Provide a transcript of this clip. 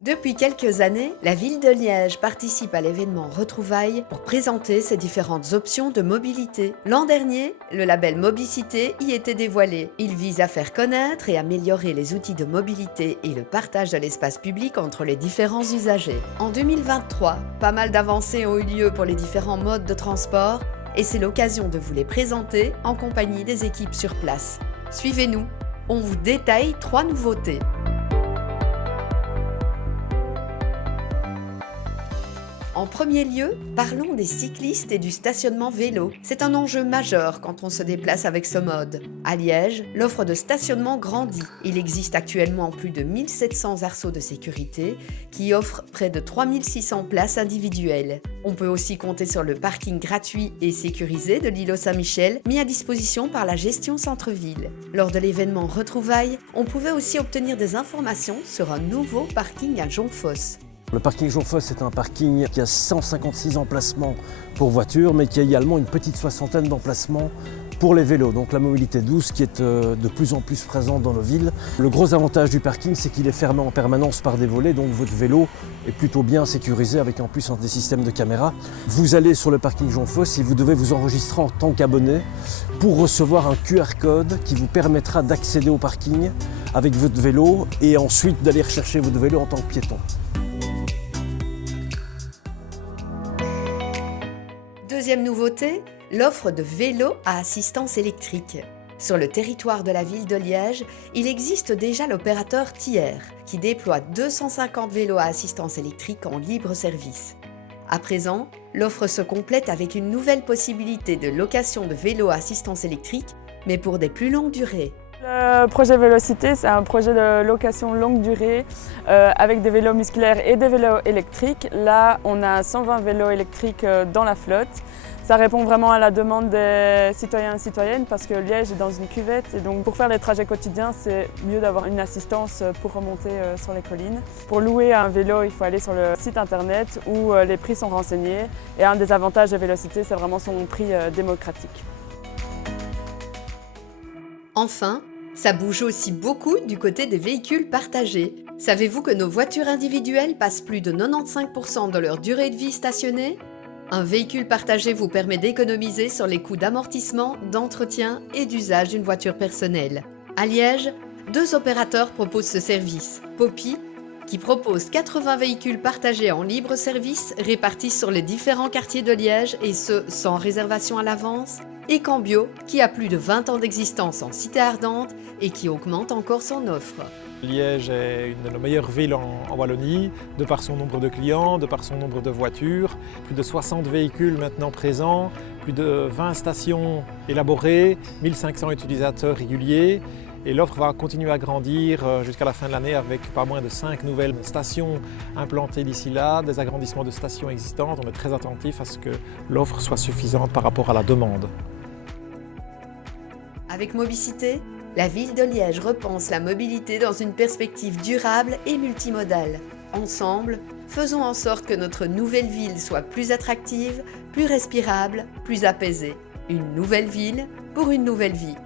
Depuis quelques années, la ville de Liège participe à l'événement Retrouvailles pour présenter ses différentes options de mobilité. L'an dernier, le label Mobicité y était dévoilé. Il vise à faire connaître et améliorer les outils de mobilité et le partage de l'espace public entre les différents usagers. En 2023, pas mal d'avancées ont eu lieu pour les différents modes de transport et c'est l'occasion de vous les présenter en compagnie des équipes sur place. Suivez-nous, on vous détaille 3 nouveautés. En premier lieu, parlons des cyclistes et du stationnement vélo. C'est un enjeu majeur quand on se déplace avec ce mode. À Liège, l'offre de stationnement grandit. Il existe actuellement plus de 1700 arceaux de sécurité qui offrent près de 3600 places individuelles. On peut aussi compter sur le parking gratuit et sécurisé de l'îlot Saint-Michel, mis à disposition par la gestion centre-ville. Lors de l'événement Retrouvailles, on pouvait aussi obtenir des informations sur un nouveau parking à Jonfosse. Le parking Jonfosse est un parking qui a 156 emplacements pour voitures, mais qui a également une petite soixantaine d'emplacements pour les vélos. Donc la mobilité douce qui est de plus en plus présente dans nos villes. Le gros avantage du parking, c'est qu'il est fermé en permanence par des volets, donc votre vélo est plutôt bien sécurisé avec en plus des systèmes de caméra. Vous allez sur le parking Jonfosse et vous devez vous enregistrer en tant qu'abonné pour recevoir un QR code qui vous permettra d'accéder au parking avec votre vélo et ensuite d'aller rechercher votre vélo en tant que piéton. Deuxième nouveauté, l'offre de vélos à assistance électrique. Sur le territoire de la ville de Liège, il existe déjà l'opérateur Tiers, qui déploie 250 vélos à assistance électrique en libre service. À présent, l'offre se complète avec une nouvelle possibilité de location de vélos à assistance électrique, mais pour des plus longues durées. Le projet Vélocité, c'est un projet de location longue durée avec des vélos musculaires et des vélos électriques. Là, on a 120 vélos électriques dans la flotte. Ça répond vraiment à la demande des citoyens et citoyennes parce que Liège est dans une cuvette et donc pour faire les trajets quotidiens, c'est mieux d'avoir une assistance pour remonter sur les collines. Pour louer un vélo, il faut aller sur le site internet où les prix sont renseignés et un des avantages de Vélocité, c'est vraiment son prix démocratique. Enfin, ça bouge aussi beaucoup du côté des véhicules partagés. Savez-vous que nos voitures individuelles passent plus de 95% de leur durée de vie stationnée ? Un véhicule partagé vous permet d'économiser sur les coûts d'amortissement, d'entretien et d'usage d'une voiture personnelle. À Liège, 2 opérateurs proposent ce service. Poppy, qui propose 80 véhicules partagés en libre service répartis sur les différents quartiers de Liège et ce, sans réservation à l'avance, et Cambio, qui a plus de 20 ans d'existence en cité ardente et qui augmente encore son offre. Liège est une de nos meilleures villes en Wallonie, de par son nombre de clients, de par son nombre de voitures. Plus de 60 véhicules maintenant présents, plus de 20 stations élaborées, 1500 utilisateurs réguliers. Et l'offre va continuer à grandir jusqu'à la fin de l'année avec pas moins de 5 nouvelles stations implantées d'ici là, des agrandissements de stations existantes. On est très attentif à ce que l'offre soit suffisante par rapport à la demande. Avec Mobicité, la ville de Liège repense la mobilité dans une perspective durable et multimodale. Ensemble, faisons en sorte que notre nouvelle ville soit plus attractive, plus respirable, plus apaisée. Une nouvelle ville pour une nouvelle vie.